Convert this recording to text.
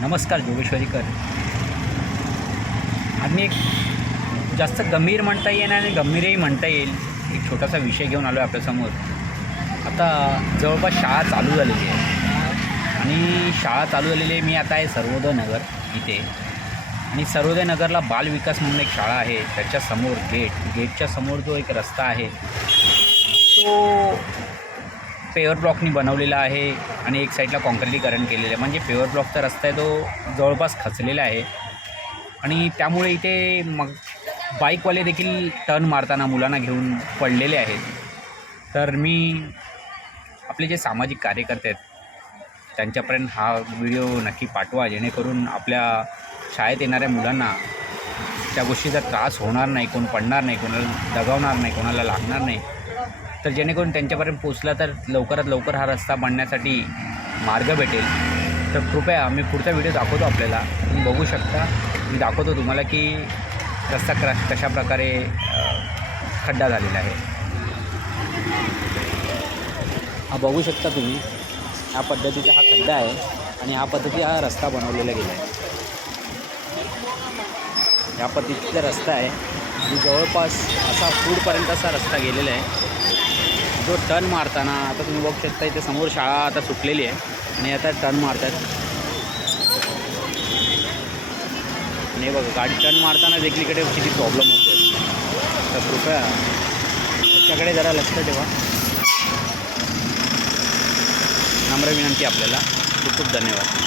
नमस्कार जोगेश्वरीकर. आम्ही एक जास्त गंभीर म्हणता येईल आणि गंभीरही म्हणता येईल एक छोटासा विषय घेऊन आलो आहे आपल्यासमोर. आता जवळपास शाळा चालू झालेली आहे आणि शाळा चालू झालेली आहे. मी आता आहे सर्वोदय नगर इथे आणि सर्वोदय नगरला बालविकास म्हणून एक शाळा आहे. त्याच्यासमोर गेटच्या समोर जो एक रस्ता आहे तो पेवर ब्लॉकनी बनवलेला आहे आणि एक साईडला काँक्रिटीकरण केलेलं आहे. म्हणजे पेवर ब्लॉकचा रस्ता आहे तो जवळपास खचलेला आहे आणि त्यामुळे इथे मग बाईकवाले देखील टर्न मारताना मुलांना घेऊन पडलेले आहेत. तर मी आपले जे सामाजिक कार्यकर्ते आहेत त्यांच्यापर्यंत हा व्हिडिओ नक्की पाठवा, जेणेकरून आपल्या शाळेत येणाऱ्या मुलांना त्या गोष्टीचा त्रास होणार नाही, कोण पडणार नाही, कोणाला दगावणार नाही, कोणाला लागणार नाही. तर जेणेकरून त्यांच्यापर्यंत पोचला तर लवकरात लवकर हा रस्ता बनण्यासाठी मार्ग भेटेल. तर कृपया मी पुढचा व्हिडिओ दाखवतो आपल्याला, तुम्ही बघू शकता. मी दाखवतो तुम्हाला की रस्ता कशा प्रकारे खड्डा झालेला आहे. हा बघू शकता तुम्ही, ह्या पद्धतीचा हा खड्डा आहे आणि ह्या पद्धतीचा हा रस्ता बनवलेला गेला आहे. या पद्धतीचा रस्ता आहे आणि जवळपास असा पुढपर्यंत असा रस्ता गेलेला आहे. जो टर्न मारताना आता तुम्ही बघू शकता, इथे समोर शाळा आता सुटलेली आहे आणि आता टर्न मारतात आणि बघा गाडी टर्न मारताना देखील इकडे किती प्रॉब्लेम होतो. तर कृपया त्याच्याकडे जरा लक्ष ठेवा, नम्र विनंती आपल्याला. खूप खूप धन्यवाद.